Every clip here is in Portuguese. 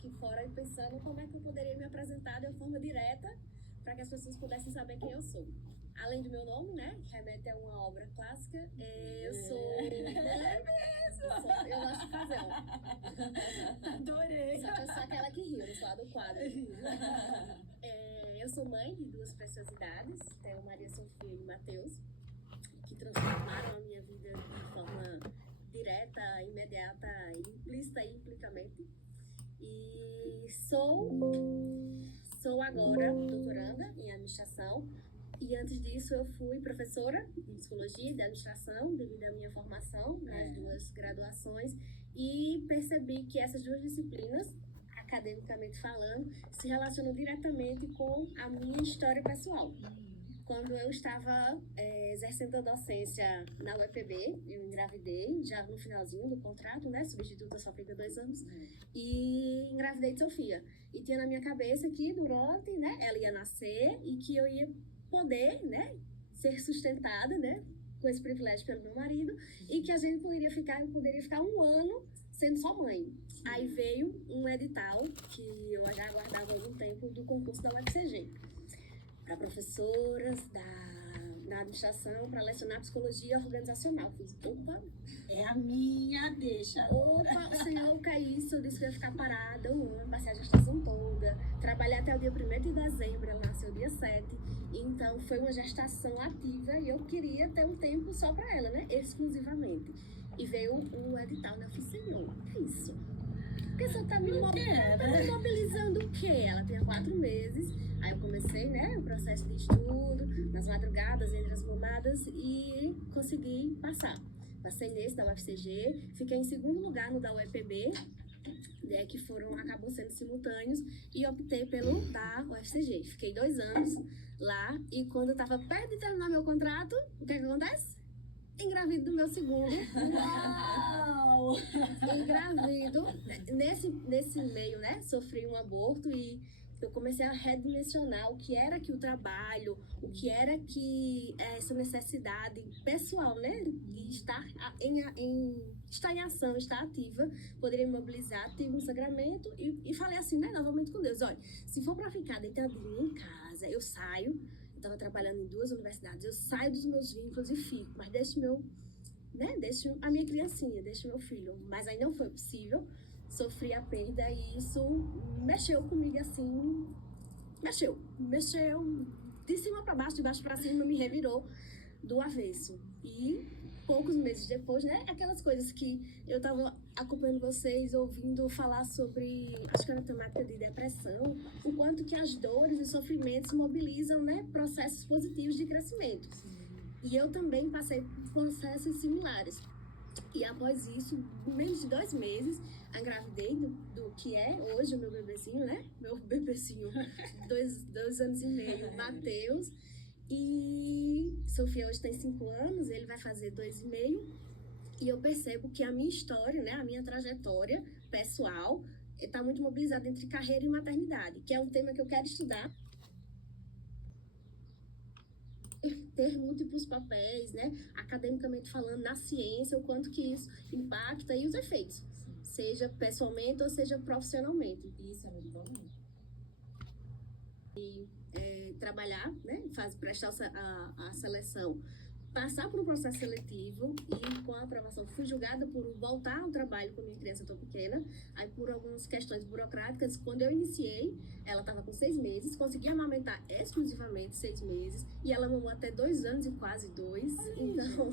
aqui fora e pensando como é que eu poderia me apresentar de uma forma direta para que as pessoas pudessem saber quem eu sou. Além do meu nome, né, que remete a uma obra clássica, eu sou mãe mesmo. Eu gosto de fazer, ó. Adorei. Só que eu sou aquela que ri, eu não sou a do quadro. Eu sou mãe de 2 preciosidades, tenho Maria Sofia e Matheus, que transformaram a minha vida de forma direta, imediata, implícita e implicamente. E sou agora doutoranda em administração. E antes disso eu fui professora de psicologia e de administração, devido à minha formação nas 2 graduações. E percebi que essas 2 disciplinas, academicamente falando, se relacionam diretamente com a minha história pessoal. Quando eu estava exercendo a docência na UEPB, eu engravidei, já no finalzinho do contrato, né? Substituta só fica 2 anos. E engravidei de Sofia. E tinha na minha cabeça que durante, né, ela ia nascer e que eu ia poder, né, ser sustentada, né, com esse privilégio pelo meu marido, e que eu poderia ficar 1 ano sendo só mãe. Aí veio um edital que eu já aguardava há algum tempo do concurso da UFCG para professoras na administração para lecionar psicologia organizacional. Fiz, opa, é a minha, deixa. Opa, o senhor quer isso, eu disse que eu ia ficar parada 1 ano, passei a gestação toda, trabalhei até o dia 1º de dezembro, ela nasceu dia 7, então foi uma gestação ativa e eu queria ter um tempo só para ela, né, exclusivamente. E veio o edital, né, eu falei, senhor, o que é isso? Porque você tá me mobilizando o quê? Ela tinha 4 meses, aí eu comecei, né, o processo de estudo, nas madrugadas, entre as mamadas, e consegui passar. Passei nesse da UFCG, fiquei em 2º lugar no da UEPB, né, que acabou sendo simultâneos, e optei pelo da UFCG. Fiquei 2 anos lá, e quando eu tava perto de terminar meu contrato, o que acontece? Engravido do meu 2º. Uau! Engravido. Nesse meio, né, sofri um aborto e eu comecei a redimensionar o que era que o trabalho, o que era que essa necessidade pessoal, né, de estar estar em ação, estar ativa, poderia me mobilizar. Tive um sangramento e falei assim, né, novamente com Deus, olha, se for para ficar deitadinha em casa, eu saio. Eu estava trabalhando em 2 universidades, eu saio dos meus vínculos e fico, mas deixo a minha criancinha, deixo meu filho. Mas aí não foi possível, sofri a perda e isso mexeu comigo assim, mexeu de cima para baixo, de baixo para cima, me revirou do avesso. E poucos meses depois, né, aquelas coisas que eu estava acompanhando vocês, ouvindo falar sobre, acho que era a temática de depressão, o quanto que as dores e sofrimentos mobilizam, né, processos positivos de crescimento. E eu também passei por processos similares. E após isso, em menos de 2 meses, engravidei do que é hoje o meu bebezinho, né? Meu bebezinho, 2 anos e meio, Matheus. E Sofia hoje tem 5 anos, ele vai fazer 2,5. E eu percebo que a minha história, né, a minha trajetória pessoal, está muito mobilizada entre carreira e maternidade, que é um tema que eu quero estudar. Ter múltiplos papéis, né, academicamente falando, na ciência, o quanto que isso impacta e os efeitos, seja pessoalmente ou seja profissionalmente. Isso é muito bom. E trabalhar, né, prestar a seleção, passar por um processo seletivo e com a aprovação fui julgada por voltar ao trabalho com minha criança tão pequena, aí por algumas questões burocráticas, quando eu iniciei, ela estava com 6 meses, consegui amamentar exclusivamente 6 meses e ela mamou até 2 anos e quase 2, então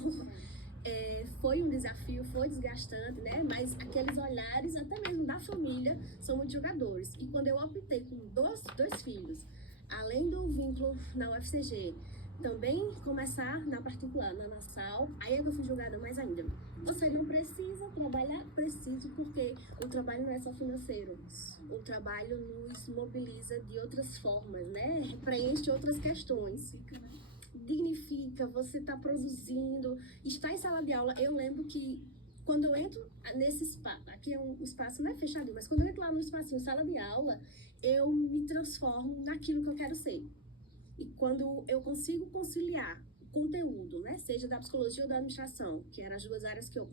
foi um desafio, foi desgastante, né, mas aqueles olhares até mesmo da família são muito julgadores, e quando eu optei com dois filhos, além do vínculo na UFCG, também começar na particular, na Nassau, aí é que eu fui julgada mais ainda. Você não precisa trabalhar, preciso, porque o trabalho não é só financeiro. O trabalho nos mobiliza de outras formas, né? Preenche outras questões. Dignifica, você está produzindo, está em sala de aula. Eu lembro que quando eu entro nesse espaço, aqui é um espaço não é fechadinho, mas quando eu entro lá no espacinho, sala de aula, eu me transformo naquilo que eu quero ser. E quando eu consigo conciliar conteúdo, né? Seja da psicologia ou da administração, que eram as duas áreas que eu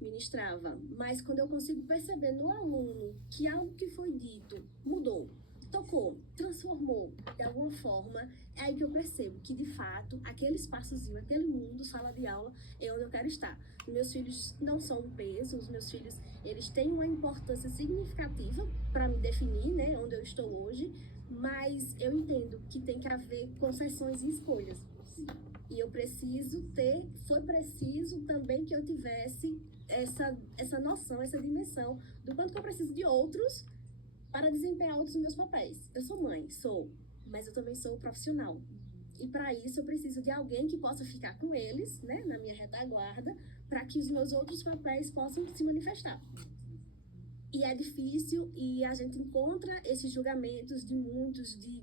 ministrava. Mas quando eu consigo perceber no aluno que algo que foi dito mudou, tocou, transformou de alguma forma, é aí que eu percebo que, de fato, aquele espaçozinho, aquele mundo, sala de aula, é onde eu quero estar. Meus filhos não são um peso, os meus filhos, eles têm uma importância significativa para me definir, né, onde eu estou hoje, mas eu entendo que tem que haver concessões e escolhas. E eu preciso foi preciso também que eu tivesse essa noção, essa dimensão do quanto que eu preciso de outros para desempenhar outros meus papéis. Eu sou mãe, mas eu também sou profissional. E para isso eu preciso de alguém que possa ficar com eles, né, na minha retaguarda, para que os meus outros papéis possam se manifestar. E é difícil, e a gente encontra esses julgamentos de muitos, de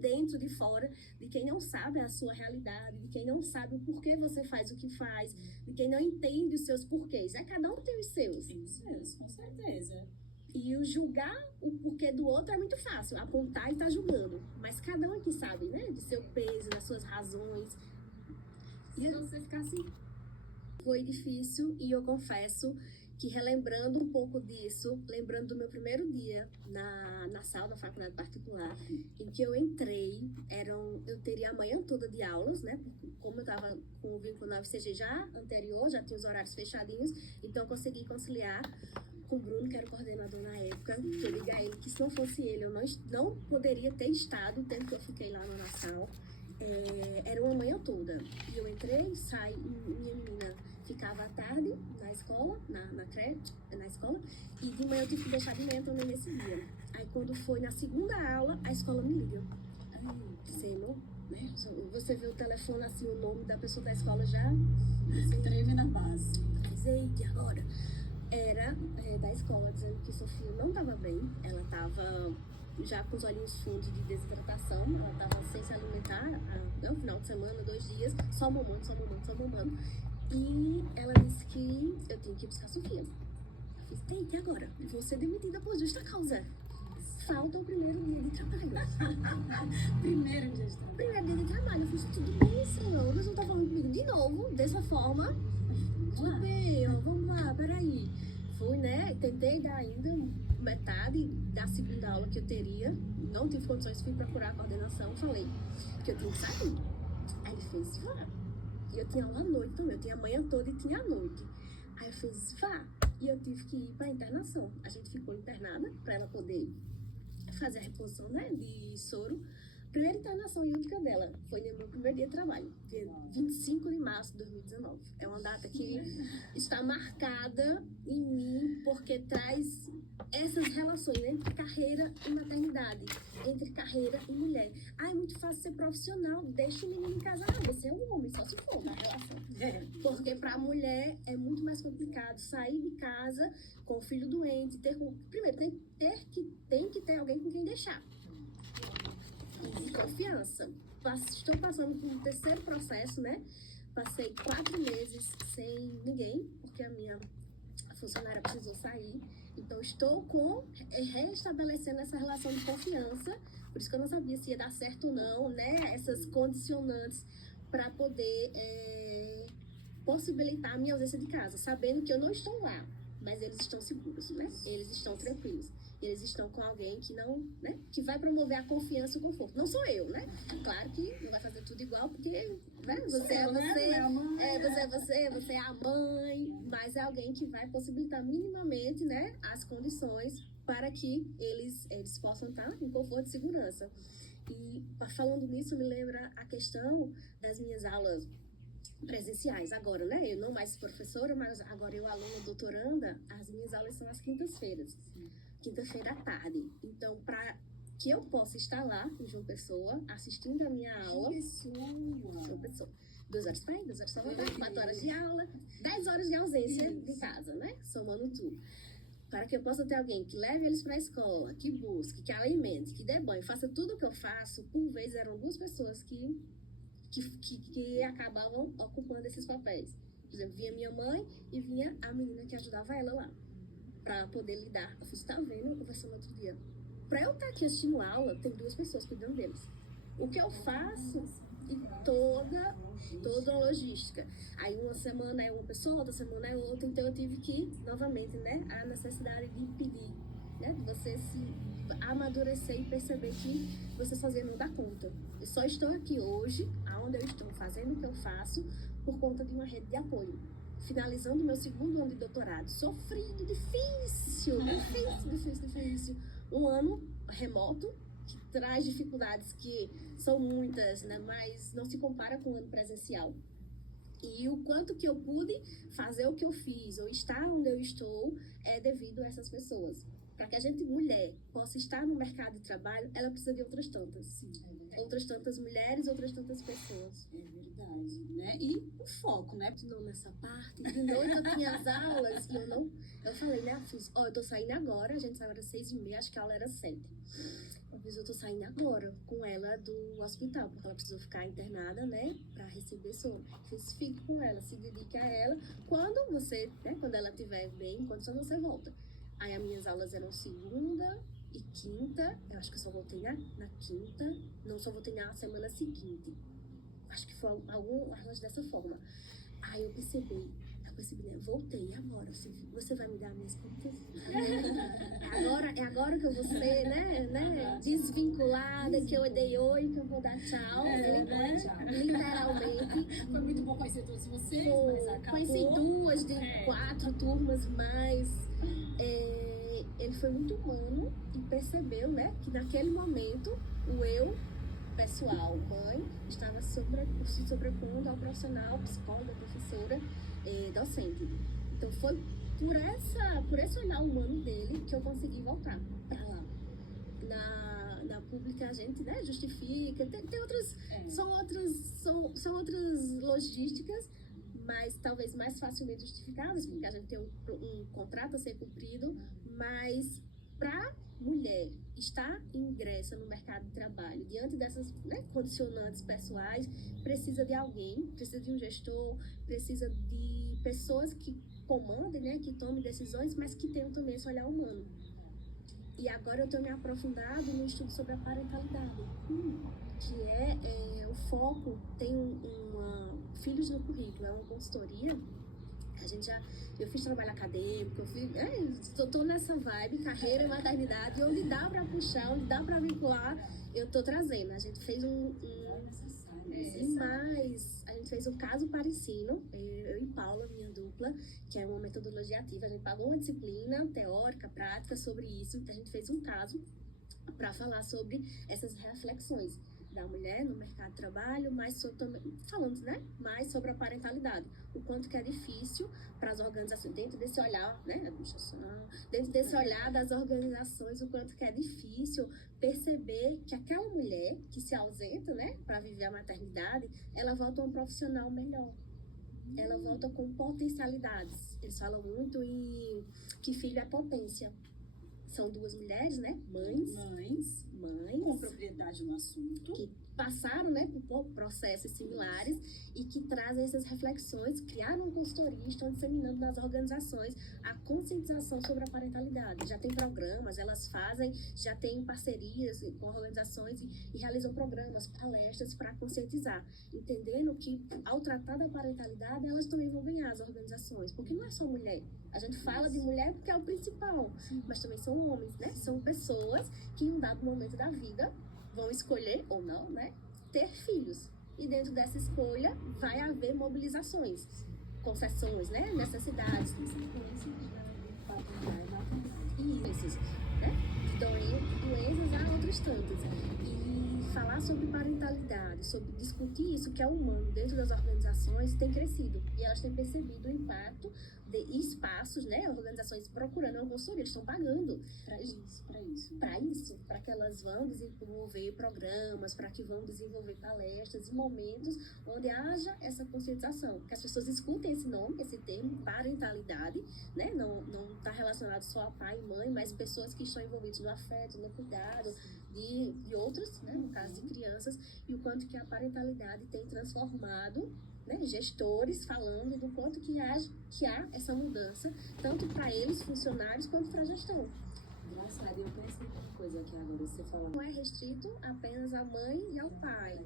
dentro, de fora, de quem não sabe a sua realidade, de quem não sabe o porquê você faz o que faz, de quem não entende os seus porquês. Cada um tem os seus. Tem os seus, com certeza. E o julgar o porquê do outro é muito fácil, apontar e tá julgando. Mas cada um é que sabe, né? De seu peso, das suas razões. E você ficar assim, foi difícil, e eu confesso que, relembrando um pouco disso, lembrando do meu primeiro dia na sala da faculdade particular, em que eu entrei, eu teria a manhã toda de aulas, né? Como eu estava com o vínculo na UFCG já anterior, já tinha os horários fechadinhos, então eu consegui conciliar com o Bruno, que era o coordenador na época, que eu liguei a ele, que se não fosse ele, eu não poderia ter estado o tempo que eu fiquei lá na sala. Era uma manhã toda. E eu entrei, saí, minha menina ficava à tarde na escola, na creche, na escola, e de manhã eu tive que deixar de manhã também nesse dia. Aí quando foi na segunda aula, a escola me liga. Dizendo, né? Você vê o telefone assim, o nome da pessoa da escola já assim, treme na base. Mas e agora? Era da escola dizendo que Sofia não estava bem, ela estava já com os olhinhos fundos de desidratação, ela estava sem se alimentar no final de semana, 2 dias, só mamando. E ela disse que eu tinha que ir buscar a Sofia. Eu fiz, e agora? Eu vou ser demitida por justa causa. Falta o primeiro dia de trabalho. Primeiro dia de trabalho. Primeiro dia de trabalho. Eu fiz, tudo bem, senhor, mas não tá falando comigo de novo, dessa forma. Tudo bem, vamos lá, peraí. Fui, né, tentei dar ainda metade da segunda aula que eu teria, não tive condições, fui procurar a coordenação, falei que eu tinha que sair. Aí ele fez, vá. E eu tinha aula à noite também, eu tinha a manhã toda e tinha a noite. Aí eu fiz, vá. E eu tive que ir pra internação. A gente ficou internada pra ela poder fazer a reposição, né, de soro. Primeira internação e única dela foi no meu primeiro dia de trabalho, dia 25 de março de 2019. É uma data que está marcada em mim porque traz essas relações entre carreira e maternidade, entre carreira e mulher. É muito fácil ser profissional, deixa o menino em casa. Você é um homem, só se for na relação. Porque para a mulher é muito mais complicado sair de casa com o filho doente, primeiro tem que ter alguém com quem deixar. E confiança. Estou passando por um terceiro processo, né? Passei 4 meses sem ninguém, porque a minha funcionária precisou sair. Então, estou restabelecendo essa relação de confiança. Por isso que eu não sabia se ia dar certo ou não, né? Essas condicionantes para poder possibilitar a minha ausência de casa, sabendo que eu não estou lá, mas eles estão seguros, né? Eles estão tranquilos. Eles estão com alguém que não, né? Que vai promover a confiança e o conforto. Não sou eu, né? Claro que não vai fazer tudo igual, porque né? Você é a mãe, mas é alguém que vai possibilitar minimamente, né, as condições para que eles possam estar em conforto e segurança. E falando nisso, me lembra a questão das minhas aulas presenciais. Agora, né? Eu não mais professora, mas agora eu aluna doutoranda, as minhas aulas são às quintas-feiras. Quinta-feira à tarde. Então, para que eu possa estar lá em João Pessoa, assistindo a minha aula. João Pessoa. 2 horas para ir, 2 horas para voltar, 4 horas de aula, 10 horas de ausência de casa, né? Somando tudo. Para que eu possa ter alguém que leve eles para a escola, que busque, que alimente, que dê banho, faça tudo o que eu faço. Por vezes eram 2 pessoas que acabavam ocupando esses papéis. Por exemplo, vinha minha mãe e vinha a menina que ajudava ela lá, para poder lidar. Eu falei, tá vendo? Eu conversando outro dia. Para eu estar aqui assistindo aula, tem 2 pessoas cuidando deles. O que eu faço e toda a logística. Aí uma semana é uma pessoa, outra semana é outra, então eu tive que, novamente, né, a necessidade de pedir, né, de você se amadurecer e perceber que você sozinha não dá conta. Eu só estou aqui hoje, aonde eu estou fazendo o que eu faço, por conta de uma rede de apoio. Finalizando meu 2º ano de doutorado, sofrido, difícil. Um ano remoto, que traz dificuldades que são muitas, né, mas não se compara com o ano presencial. E o quanto que eu pude fazer o que eu fiz, ou estar onde eu estou, é devido a essas pessoas. Para que a gente, mulher, possa estar no mercado de trabalho, ela precisa de outras tantas. Sim, outras tantas mulheres, outras tantas pessoas. é verdade, né? E o foco, né? Não nessa parte. De noite eu tinha as aulas e eu falei, né, eu tô saindo agora, a gente saiu às 6h30, acho que a aula era 7. Eu tô saindo agora com ela do hospital, porque ela precisou ficar internada, né, pra receber sono. Fique com ela, se dedique a ela. Quando ela estiver bem, quando só você volta. Aí as minhas aulas eram segunda e quinta, eu acho que eu só voltei na quinta, não, só voltei na semana seguinte. Acho que foi alguma dessa forma. Aí eu percebi, né? Voltei agora. Você vai me dar minhas contas? É agora que eu vou ser, né? Desvinculada, que eu dei oi, que eu vou dar tchau. Literalmente. Foi muito bom conhecer todos vocês, mas acabou. Conheci 2 de 4 turmas, mas ele foi muito humano e percebeu, né? Que naquele momento, o eu pessoal, mãe, estava se sobrepondo ao profissional, psicóloga, professora, docente. Então foi por esse olhar humano dele que eu consegui voltar para lá. Na pública a gente, né, justifica, tem outras, são outras logísticas, mas talvez mais facilmente justificadas, porque a gente tem um contrato a ser cumprido, mas para mulher está ingressa no mercado de trabalho, diante dessas, né, condicionantes pessoais, precisa de alguém, precisa de um gestor, precisa de pessoas que comandem, né, que tomem decisões, mas que tenham também esse olhar humano. E agora eu tenho me aprofundado no estudo sobre a parentalidade, que é o foco, tem Filhos no Currículo, é uma consultoria. Eu fiz trabalho acadêmico, tô nessa vibe, carreira e maternidade, onde dá pra puxar, onde dá pra vincular, eu tô trazendo. A gente fez a gente fez um caso para ensino, eu e Paula, minha dupla, que é uma metodologia ativa. A gente pagou uma disciplina teórica, prática sobre isso, a gente fez um caso para falar sobre essas reflexões da mulher no mercado de trabalho, falando, né, mais sobre a parentalidade, o quanto que é difícil para as organizações, dentro desse olhar, né, administracional, dentro desse olhar das organizações, o quanto que é difícil perceber que aquela mulher que se ausenta, né, para viver a maternidade, ela volta um profissional melhor, ela volta com potencialidades. Eles falam muito em que filho é potência. São 2 mulheres, né? Mães. Com propriedade no assunto. Que passaram, né, por processos similares e que trazem essas reflexões, criaram uma consultoria e estão disseminando nas organizações a conscientização sobre a parentalidade. Já tem programas, elas já tem parcerias com organizações e realizam programas, palestras para conscientizar, entendendo que ao tratar da parentalidade, elas também vão ganhar as organizações, porque não é só mulher. A gente fala de mulher porque é o principal, mas também são homens, né? São pessoas que em um dado momento da vida vão escolher, ou não, né, ter filhos. E dentro dessa escolha vai haver mobilizações, concessões, né, necessidades. Isso, né, doenças há outras tantas. E falar sobre parentalidade, sobre discutir isso que é humano dentro das organizações tem crescido. E elas têm percebido o impacto de espaços, né, organizações procurando uma consultoria, eles estão pagando para que elas vão desenvolver programas, para que vão desenvolver palestras e momentos onde haja essa conscientização, que as pessoas escutem esse nome, esse termo, parentalidade, né, não está relacionado só a pai e mãe, mas pessoas que estão envolvidas no afeto, no cuidado de outros, né, no caso de crianças, e o quanto que a parentalidade tem transformado, né, gestores falando do quanto que há essa mudança, tanto para eles, funcionários, quanto para a gestão. Engraçado, eu pensei uma coisa aqui agora, você falando. Não é restrito apenas à mãe e ao pai,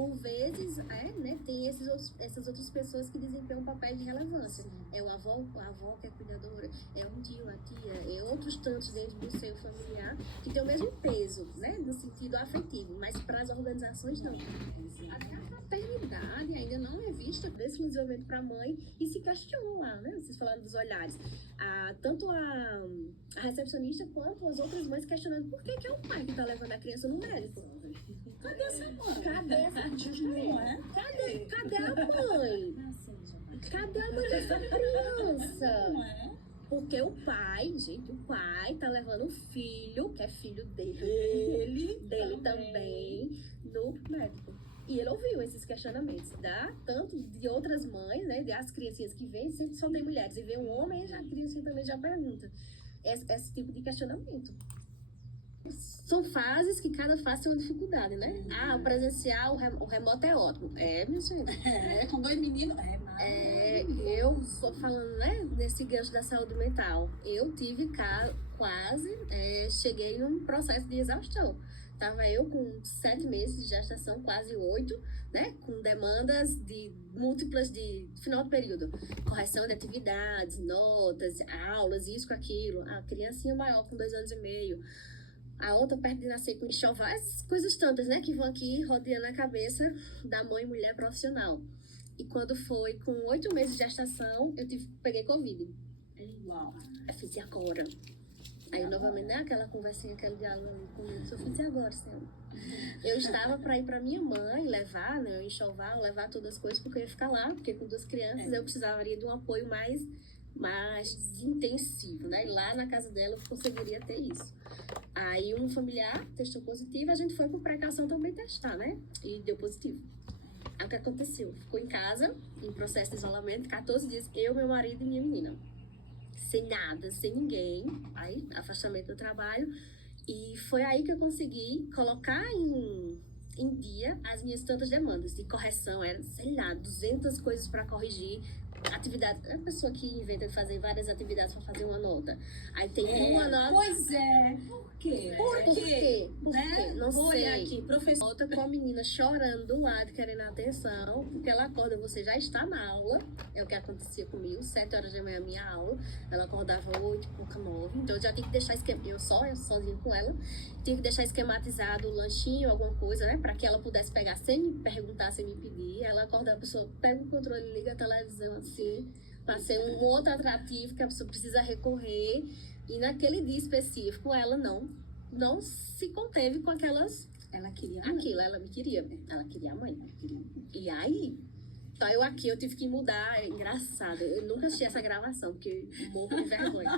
por vezes, né, tem essas outras pessoas que desempenham um papel de relevância. É a avó que é cuidadora, é um tio, a tia, é outros tantos dentro do seio familiar que tem o mesmo peso, né, no sentido afetivo, mas para as organizações não. Até a paternidade ainda não é vista exclusivamente para a mãe e se questionam lá, né? Vocês falaram dos olhares. Tanto a recepcionista quanto as outras mães questionando por que é o pai que está levando a criança no médico. Cadê essa mãe? Cadê essa mãe? Cadê a mãe? Cadê a mãe dessa criança? Não é? Porque o pai tá levando o filho, que é filho dele também, no médico. E ele ouviu esses questionamentos, tanto de outras mães, né, das criancinhas que vêm, sempre só tem mulheres, e vê um homem, a criancinha também já pergunta. Esse tipo de questionamento. São fases que cada fase tem uma dificuldade, né? O presencial, o remoto é ótimo. Minha gente. Com 2 meninos, eu tô falando, né, desse gancho da saúde mental. Eu tive quase, cheguei num processo de exaustão. Tava eu com 7 meses de gestação, quase 8, né? Com demandas múltiplas de final de período. Correção de atividades, notas, aulas, isso com aquilo. A criancinha maior com 2 anos e meio. A outra perto de nascer com enxoval, essas coisas tantas, né? Que vão aqui rodeando a cabeça da mãe mulher profissional. E quando foi com 8 meses de gestação, peguei Covid. Uau. Eu fiz, e agora? Aí, novamente, né, aquela conversinha, aquele diálogo ali comigo. Eu fiz, e agora, Senhor? Eu estava para ir para minha mãe, levar, né, o enxoval, levar todas as coisas, porque eu ia ficar lá, porque com 2 crianças eu precisaria de um apoio mais intensivo, né? E lá na casa dela eu conseguiria ter isso. Aí um familiar testou positivo, a gente foi por precaução também testar, né? E deu positivo. Aí o que aconteceu? Ficou em casa, em processo de isolamento, 14 dias, eu, meu marido e minha menina. Sem nada, sem ninguém, aí afastamento do trabalho, e foi aí que eu consegui colocar em dia as minhas tantas demandas de correção, era, sei lá, 200 coisas para corrigir, atividade, a pessoa que inventa de fazer várias atividades para fazer uma nota, aí tem uma nota... Pois é, por quê? Por quê? Né? Não sei. Aqui, professor. Volta com a menina chorando do lado, querendo atenção, porque ela acorda, você já está na aula, é o que acontecia comigo, 7 horas da manhã minha aula, ela acordava 8, pouca 9, então eu já tinha que deixar eu sozinha com ela, tinha que deixar esquematizado o lanchinho, alguma coisa, né, para que ela pudesse pegar sem me perguntar, sem me pedir. Ela acorda, a pessoa pega o controle, liga a televisão assim, para ser um outro atrativo que a pessoa precisa recorrer. E naquele dia específico, ela não se conteve com aquelas... Ela queria aquilo, ela me queria. Ela queria a mãe. E aí, tá eu tive que mudar. É engraçado. Eu nunca assisti essa gravação, porque morro de vergonha.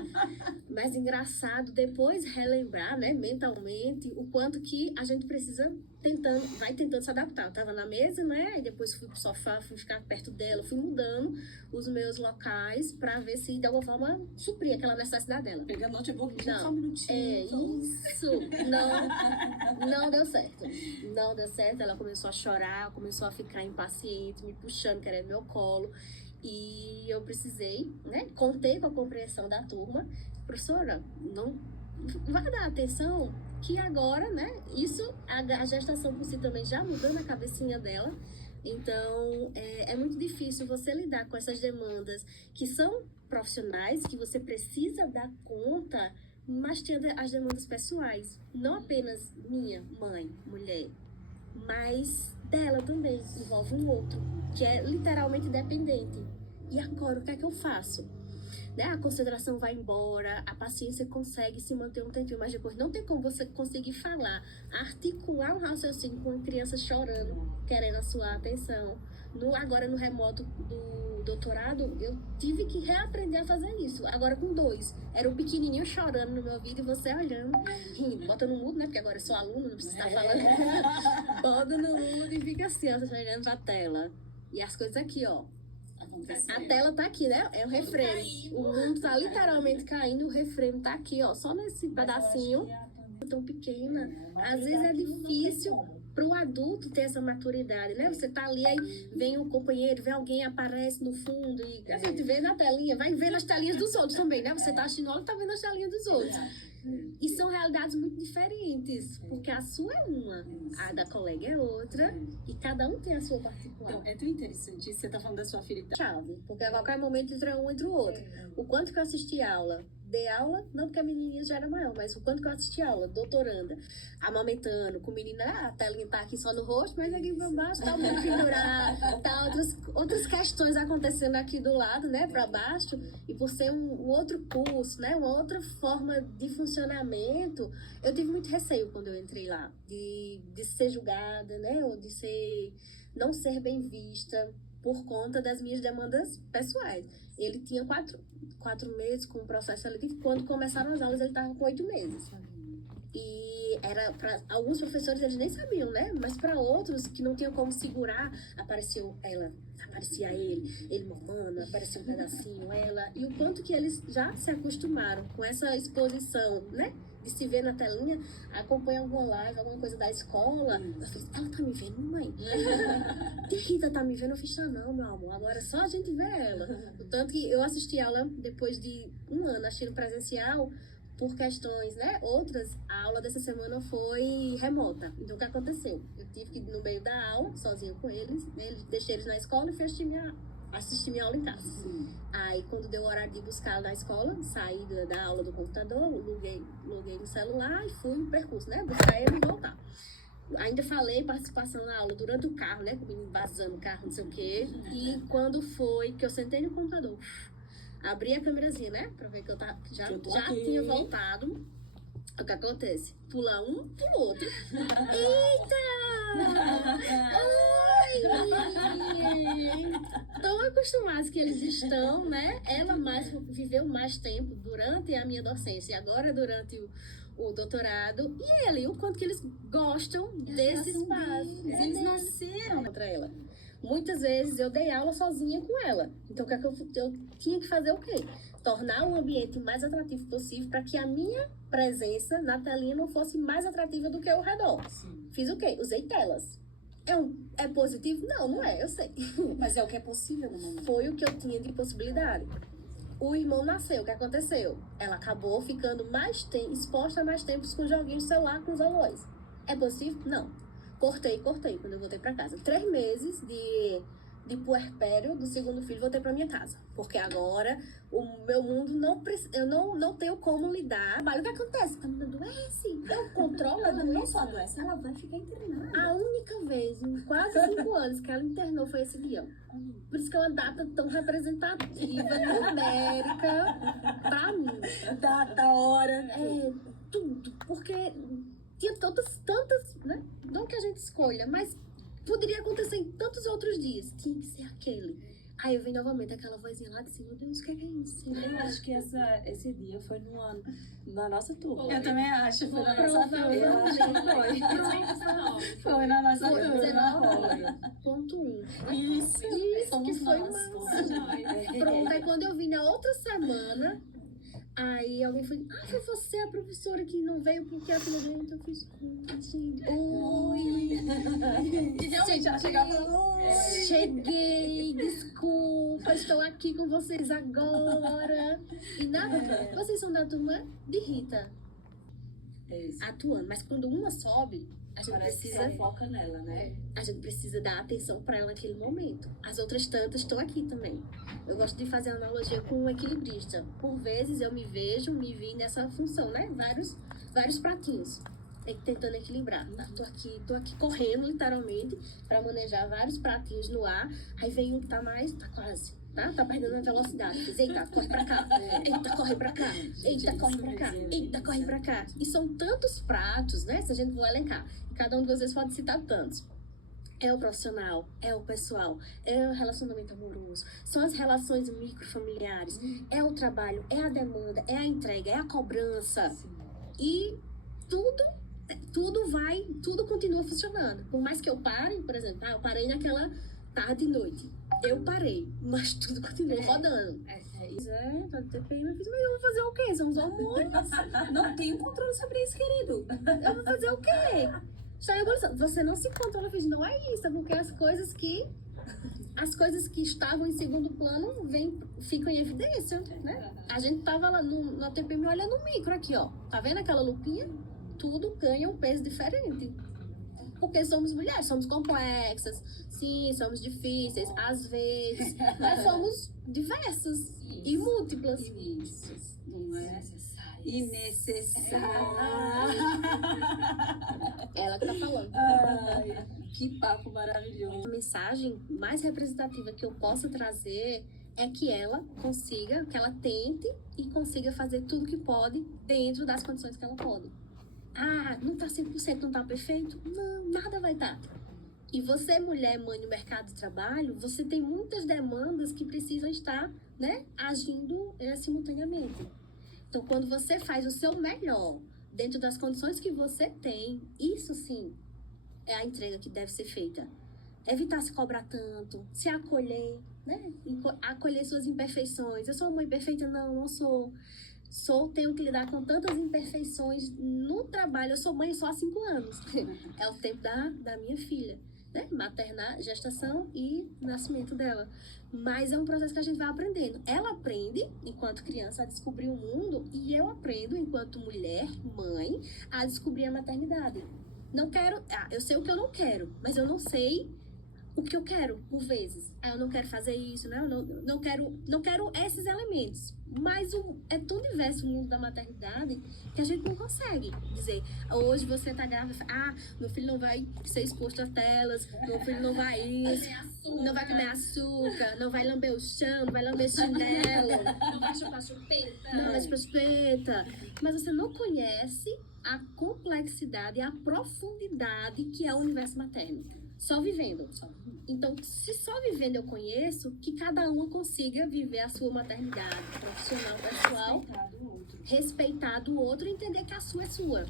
Mas engraçado depois relembrar, né, mentalmente, o quanto que a gente vai tentando se adaptar. Eu tava na mesa, né, e depois fui pro sofá, fui ficar perto dela, fui mudando os meus locais pra ver se de alguma forma supria aquela necessidade dela. Pegando notebook, só um minutinho. Isso. Não deu certo. Não deu certo. Ela começou a chorar, começou a ficar impaciente, me puxando, querendo meu colo. E eu precisei, né? Contei com a compreensão da turma. Professora, não vai dar atenção que agora, né? Isso, a gestação por si também já mudando a cabecinha dela. Então, é muito difícil você lidar com essas demandas que são profissionais, que você precisa dar conta, mas tem as demandas pessoais. Não apenas minha, mãe, mulher, mas dela também. Envolve um outro, que é literalmente dependente. E agora, o que é que eu faço? Né? A concentração vai embora, a paciência consegue se manter um tempinho, mas depois não tem como você conseguir falar, articular um raciocínio com uma criança chorando, querendo a sua atenção. Agora no remoto do doutorado, eu tive que reaprender a fazer isso. Agora com 2. Era um pequenininho chorando no meu ouvido e você olhando, rindo, bota no mudo, né? Porque agora eu sou aluno, não precisa estar falando. Bota no mudo e fica assim, ó, você olhando pra tela. E as coisas aqui, ó. A tela tá aqui, né? É o reframe. O mundo tá literalmente caindo, o reframe tá aqui, ó. Só nesse pedacinho tão pequena. Às vezes é difícil pro adulto ter essa maturidade, né? Você tá ali, aí vem um companheiro, vem alguém, aparece no fundo e a gente vê na telinha, vai ver nas telinhas dos outros também, né? Você tá assistindo, olha, tá vendo as telinhas dos outros. E são realidades muito diferentes, porque a sua é uma, a da colega é outra, e cada um tem a sua particular. Então, é tão interessante isso. Você tá falando da sua filha que tá... Chave, porque a qualquer momento entra um, entra o outro. O quanto que eu assisti aula, dei aula, não porque a menininha já era maior, mas o quanto que eu assisti aula, doutoranda, amamentando, com menina, a telinha tá aqui só no rosto, mas aqui pra baixo tá o mundo pendurado, tá outras questões acontecendo aqui do lado, né, pra baixo, e por ser um outro curso, né, uma outra forma de funcionamento, eu tive muito receio quando eu entrei lá, de ser julgada, né, ou de não ser bem vista por conta das minhas demandas pessoais. Ele tinha quatro meses com o processo seletivo. Quando começaram as aulas, ele estava com 8 meses. E era para alguns professores, eles nem sabiam, né? Mas para outros que não tinham como segurar, aparecia ele mamando, aparecia um pedacinho, ela. E o quanto que eles já se acostumaram com essa exposição, né? De se ver na telinha, acompanha alguma live, alguma coisa da escola. Eu fiz, ela tá me vendo, mãe? Tia Rita tá me vendo? Eu fiz, não, meu amor, agora é só a gente ver ela. Portanto, que eu assisti aula depois de 1 ano assistindo presencial, por questões, né, outras, a aula dessa semana foi remota. Então, o que aconteceu? Eu tive que ir no meio da aula, sozinha com eles, né, deixei eles na escola e fui assistir minha aula em casa. Aí, quando deu o horário de buscar na escola, saí da aula do computador, loguei no celular e fui no percurso, né, buscar ele e voltar. Ainda falei participação na aula durante o carro, né, com o menino vazando o carro, não sei o quê. E quando foi que eu sentei no computador, abri a câmerazinha, né? Pra ver que eu já tinha voltado. O que acontece? Pula um, pula outro. Eita! Oi! Tão acostumados que eles estão, né? Ela viveu mais tempo durante a minha docência e agora durante o doutorado. E ele, o quanto que eles gostam desse espaço. Eles nasceram contra ela. Muitas vezes eu dei aula sozinha com ela. Então, o que é que eu tinha que fazer o quê? Tornar o ambiente o mais atrativo possível para que a minha presença na telinha não fosse mais atrativa do que o redor. Sim. Fiz o quê? Usei telas. É positivo? Não, não é, eu sei. Mas é o que é possível no momento. Foi o que eu tinha de possibilidade. O irmão nasceu, o que aconteceu? Ela acabou ficando exposta a mais tempos com joguinhos de celular com os avós. É possível? Não. Cortei quando eu voltei pra casa. 3 meses de puerpério do segundo filho, voltei pra minha casa. Porque agora o meu mundo eu não tenho como lidar. O que acontece? A menina adoece. Eu controlo a Ela não doença. só adoece, ela vai ficar internada. A única vez em quase 5 anos que ela internou foi esse dia. Por isso que é uma data tão representativa, numérica, pra mim. Data, hora. É, tudo. Porque tinha tantas, né? Não que a gente escolha, mas poderia acontecer em tantos outros dias. Tinha que ser aquele. Aí eu venho novamente aquela vozinha lá de cima, meu Deus, o que é isso? Eu acho que esse dia foi na nossa turma. Eu também acho, foi na nossa turma. Eu acho que Foi na nossa Foi turma. 19.1. Isso Que somos foi nós. Pronto, aí quando eu vim na outra semana, aí alguém falou, foi você a professora que não veio porque a filha dele, então eu fiz, oi. E realmente ela chegava e falou, Cheguei, desculpa, estou aqui com vocês agora. E vocês são da turma de Rita, atuando, mas quando uma sobe, a gente parece que precisa só foca nela, né? a gente precisa dar atenção para ela naquele momento. As outras tantas estão aqui também. Eu gosto de fazer analogia com um equilibrista. Por vezes eu me vi nessa função, né? Vários pratinhos. Tentando equilibrar. Tá? Tô aqui correndo, literalmente, para manejar vários pratinhos no ar. Aí vem um que tá quase. Tá perdendo a velocidade. Diz, eita, corre pra cá. Eita, corre pra cá. Eita, corre pra cá. Eita, corre pra cá. E são tantos pratos, né? Se a gente for elencar. Cada um de vocês pode citar tantos. É o profissional, é o pessoal, é o relacionamento amoroso, são as relações microfamiliares, é o trabalho, é a demanda, é a entrega, é a cobrança. Sim. E tudo continua funcionando. Por mais que eu pare, por exemplo, eu parei naquela tarde e noite. Eu parei, mas tudo continua rodando. Tá de TPM, eu fiz, mas eu vou fazer o quê? São os hormônios. não tenho controle sobre isso, querido. Eu vou fazer o quê? Você não se controla, eu fiz, não é isso, é porque as coisas que as coisas que estavam em segundo plano ficam em evidência, né? A gente tava lá na TPM olhando no micro aqui, ó. Tá vendo aquela lupinha? Tudo ganha um peso diferente. Porque somos mulheres, somos complexas, sim, somos difíceis, às vezes, mas somos diversas e múltiplas. Isso, não é? E necessário. Ela que tá falando. Ai, que papo maravilhoso. A mensagem mais representativa que eu posso trazer é que ela consiga, que ela tente e consiga fazer tudo que pode dentro das condições que ela pode. Ah, não tá 100%, não tá perfeito? Não, nada vai estar. E você, mulher, mãe no mercado de trabalho, você tem muitas demandas que precisam estar, né, agindo simultaneamente. Então, quando você faz o seu melhor dentro das condições que você tem, isso sim é a entrega que deve ser feita. Evitar se cobrar tanto, se acolher, né? Acolher suas imperfeições. Eu sou uma mãe perfeita? Não, não sou. Tenho que lidar com tantas imperfeições no trabalho. Eu sou mãe só há 5 anos. É o tempo da minha filha, né? Maternar, gestação e nascimento dela. Mas é um processo que a gente vai aprendendo. Ela aprende, enquanto criança, a descobrir o mundo, e eu aprendo, enquanto mulher, mãe, a descobrir a maternidade. Não quero... eu sei o que eu não quero, mas eu não sei o que eu quero, por vezes. Eu não quero fazer isso, né? Eu não quero esses elementos. Mas é tão diverso o mundo da maternidade que a gente não consegue dizer, hoje você tá grávida, meu filho não vai ser exposto a telas, meu filho não vai isso, não vai comer açúcar, não vai lamber o chão, não vai lamber chinelo, Não vai chupar chupeta. não vai chupar chupeta. Mas você não conhece a complexidade e a profundidade que é o universo materno. Só vivendo. Então, se só vivendo eu conheço, que cada uma consiga viver a sua maternidade profissional, pessoal, respeitar do outro e entender que a sua é sua.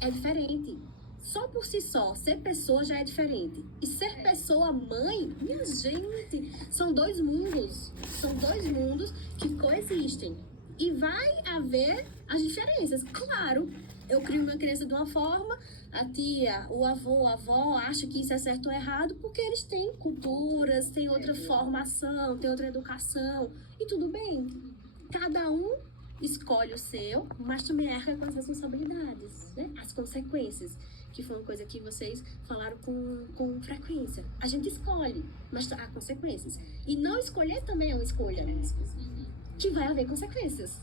É diferente. Só por si só, ser pessoa já é diferente. E ser pessoa mãe, minha gente, são 2 mundos. São 2 mundos que coexistem. E vai haver as diferenças. Claro, eu crio uma criança de uma forma, a tia, o avô, a avó acha que isso é certo ou errado porque eles têm culturas, têm outra formação, têm outra educação. E tudo bem. Cada um escolhe o seu, mas também arca com as responsabilidades, né? As consequências, que foi uma coisa que vocês falaram com frequência. A gente escolhe, mas há consequências. E não escolher também é uma escolha, que vai haver consequências.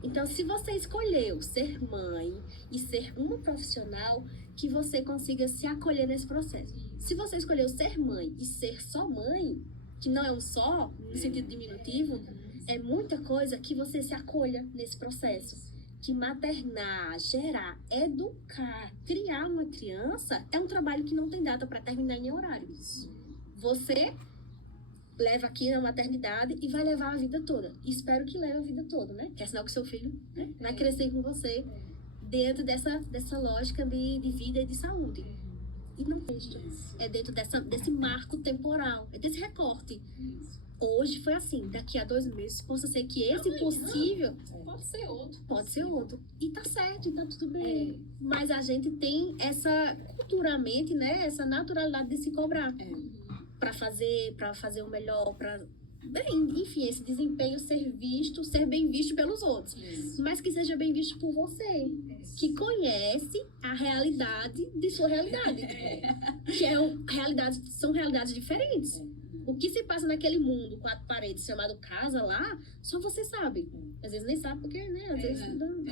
Então, se você escolheu ser mãe e ser uma profissional, que você consiga se acolher nesse processo. Se você escolheu ser mãe e ser só mãe, que não é um só, no sentido diminutivo, é muita coisa que você se acolha nesse processo. Que maternar, gerar, educar, criar uma criança é um trabalho que não tem data para terminar em horário. Você leva aqui na maternidade e vai levar a vida toda. Espero que leve a vida toda, né? Que é sinal que seu filho, né, vai crescer com você dentro dessa lógica de vida e de saúde. E não é dentro desse marco temporal, é desse recorte. Hoje foi assim, daqui a 2 meses possa ser que esse possível Pode ser outro. pode ser outro. E tá certo, e tá tudo bem. Mas a gente tem essa, culturalmente, né, essa naturalidade de se cobrar. Para fazer o melhor, enfim, esse desempenho ser bem visto pelos outros. Mas que seja bem visto por você, que conhece a realidade de sua realidade. Que são realidades diferentes. O que se passa naquele mundo, 4 paredes, chamado casa lá, só você sabe. Às vezes nem sabe porque, né? Às vezes não.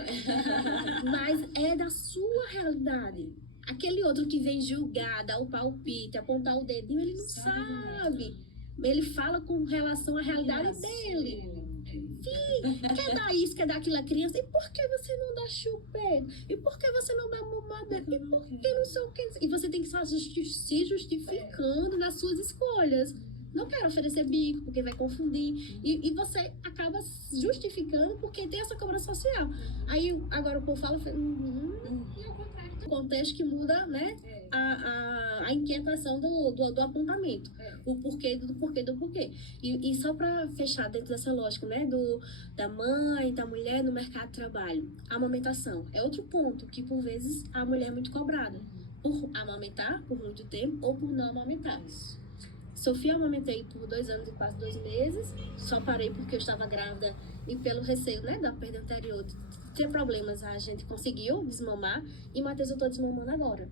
Mas é da sua realidade. Aquele outro que vem julgar, dar o palpite, apontar o dedinho, ele não sabe. Ele fala com relação à realidade dele. Sim, quer dar isso, quer dar aquilo à criança. E por que você não dá chupeta? E por que você não dá mamadeira? E por que não sei o que? E você tem que estar se justificando nas suas escolhas. Não quero oferecer bico, porque vai confundir. E você acaba justificando porque tem essa cobrança social. Aí agora o povo fala... E ao contrário, o contexto que muda, né? A inquietação do apontamento. O porquê do porquê. E só para fechar dentro dessa lógica, né? Da mãe, da mulher no mercado de trabalho. A amamentação é outro ponto que, por vezes, a mulher é muito cobrada. Por amamentar por muito tempo ou por não amamentar. Sofia, amamentei por 2 anos e quase 2 meses. Só parei porque eu estava grávida e pelo receio, né, da perda anterior de ter problemas, a gente conseguiu desmamar. E Matheus, eu tô desmamando agora.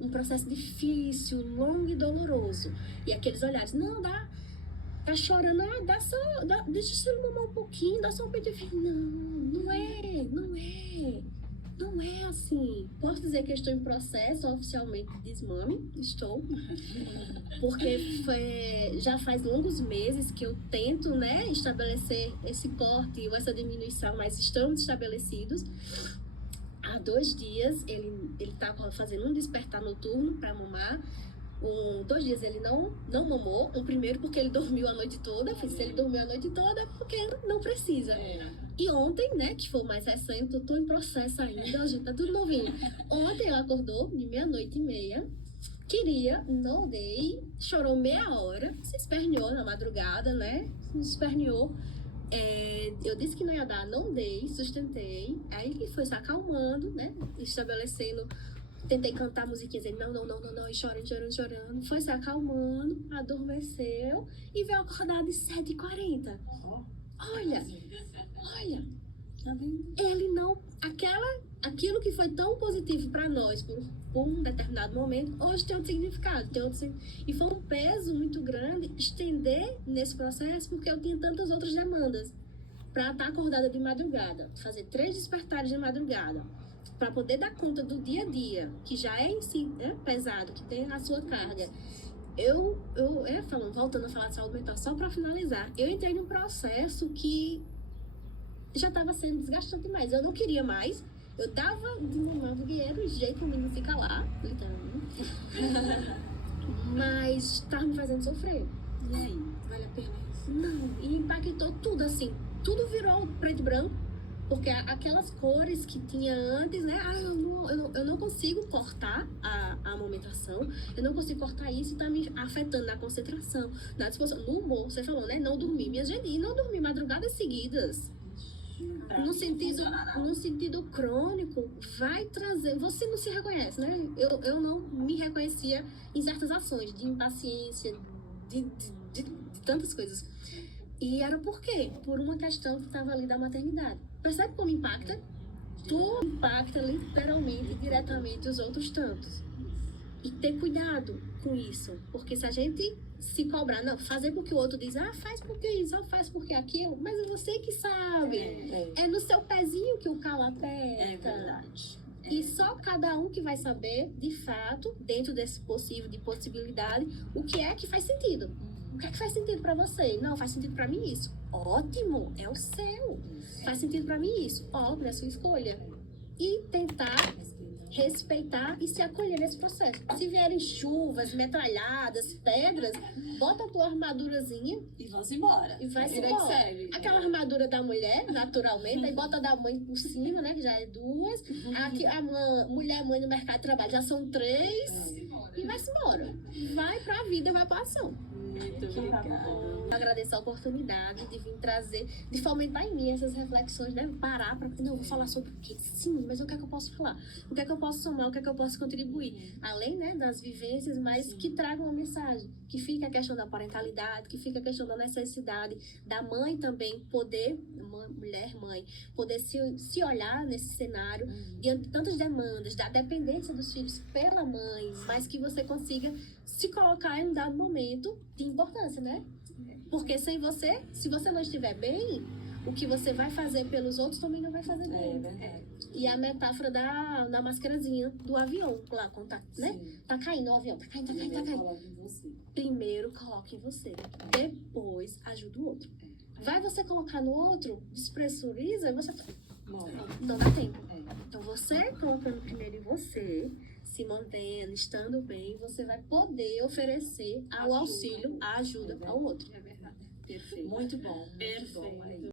Um processo difícil, longo e doloroso. E aqueles olhares, não, tá chorando, deixa ele mamar um pouquinho, dá só um peito. Não é assim. Posso dizer que eu estou em processo oficialmente de desmame, estou. Porque já faz longos meses que eu tento, né, estabelecer esse corte ou essa diminuição, mas estamos estabelecidos. Há 2 dias ele tá fazendo um despertar noturno para mamar. 2 dias ele não mamou. O primeiro porque ele dormiu a noite toda. Se ele dormiu a noite toda é porque não precisa. E ontem, né, que foi o mais recente, eu tô em processo ainda, a gente tá tudo novinho. Ontem ele acordou de 00:30, queria, não dei, chorou meia hora, se esperneou na madrugada, né, se esperneou. Eu disse que não ia dar, não dei, sustentei. Aí ele foi se acalmando, né, estabelecendo. Tentei cantar musiquinhas, ele não, e chorando. Foi se acalmando, adormeceu e veio acordar de 7h40. Olha, Tá vendo? ele não. Aquilo que foi tão positivo para nós por um determinado momento, hoje tem outro significado. E foi um peso muito grande estender nesse processo, porque eu tinha tantas outras demandas. Para estar acordada de madrugada, fazer 3 despertares de madrugada, para poder dar conta do dia a dia, que já é em si pesado, que tem a sua carga. Voltando a falar de saúde mental, só para finalizar, eu entrei num processo que já estava sendo desgastante demais. Eu não queria mais. Eu dava de mamar porque era o jeito para o menino ficar lá, literalmente. Mas estava me fazendo sofrer. E aí, vale a pena isso? Não, e impactou tudo assim. Tudo virou preto e branco. Porque aquelas cores que tinha antes, né? Eu não consigo cortar a amamentação. Eu não consigo cortar isso. Tá me afetando na concentração, na disposição, no humor. Você falou, né? Não dormir. Minha gente, e não dormir madrugadas seguidas. No sentido crônico, vai trazer. Você não se reconhece, né? Eu não me reconhecia em certas ações de impaciência, de tantas coisas. E era por quê? Por uma questão que estava ali da maternidade. Percebe como impacta? Tu impacta literalmente, diretamente os outros tantos. E ter cuidado com isso. Porque se a gente se cobrar, não, fazer porque o outro diz, faz porque isso, faz porque aquilo, mas é você que sabe. É no seu pezinho que o calo aperta. É verdade. E só cada um que vai saber, de fato, dentro desse possível de possibilidade, o que é que faz sentido. O que é que faz sentido pra você? Não, faz sentido pra mim isso. Ótimo, é o seu. Faz sentido pra mim isso. Ótimo, é a sua escolha. E tentar respeitar e se acolher nesse processo. Se vierem chuvas, metralhadas, pedras, bota a tua armadurazinha E vamos embora. e vai se Vida embora. que segue. Aquela armadura da mulher, naturalmente, aí bota a da mãe por cima, né, que já é 2. Aqui a mulher-mãe no mercado de trabalho já são 3. E vai-se embora. Vai pra vida, vai pra ação. Muito obrigada. Agradeço a oportunidade de vir trazer, de fomentar em mim essas reflexões, né? Parar para não, vou falar sobre o quê? Sim, mas o que é que eu posso falar? O que é que eu posso somar? O que é que eu posso contribuir? Além, né, das vivências, mas que tragam uma mensagem. Que fica a questão da parentalidade, que fica a questão da necessidade da mãe também poder, mulher-mãe, poder se olhar nesse cenário diante de tantas demandas, da dependência dos filhos pela mãe, mas que você consiga se colocar em um dado momento de importância, né? Porque sem você, se você não estiver bem, o que você vai fazer pelos outros também não vai fazer bem. É verdade. E a metáfora da máscarazinha do avião, lá, quando tá, né? Tá caindo o avião, tá caindo. Primeiro coloque em você, depois ajuda o outro. Vai você colocar no outro, despressuriza e você... Não dá tempo. Então você colocando primeiro em você, se mantendo, estando bem, você vai poder oferecer o auxílio, a ajuda ao outro. Perfeito. Muito bom. Muito bom.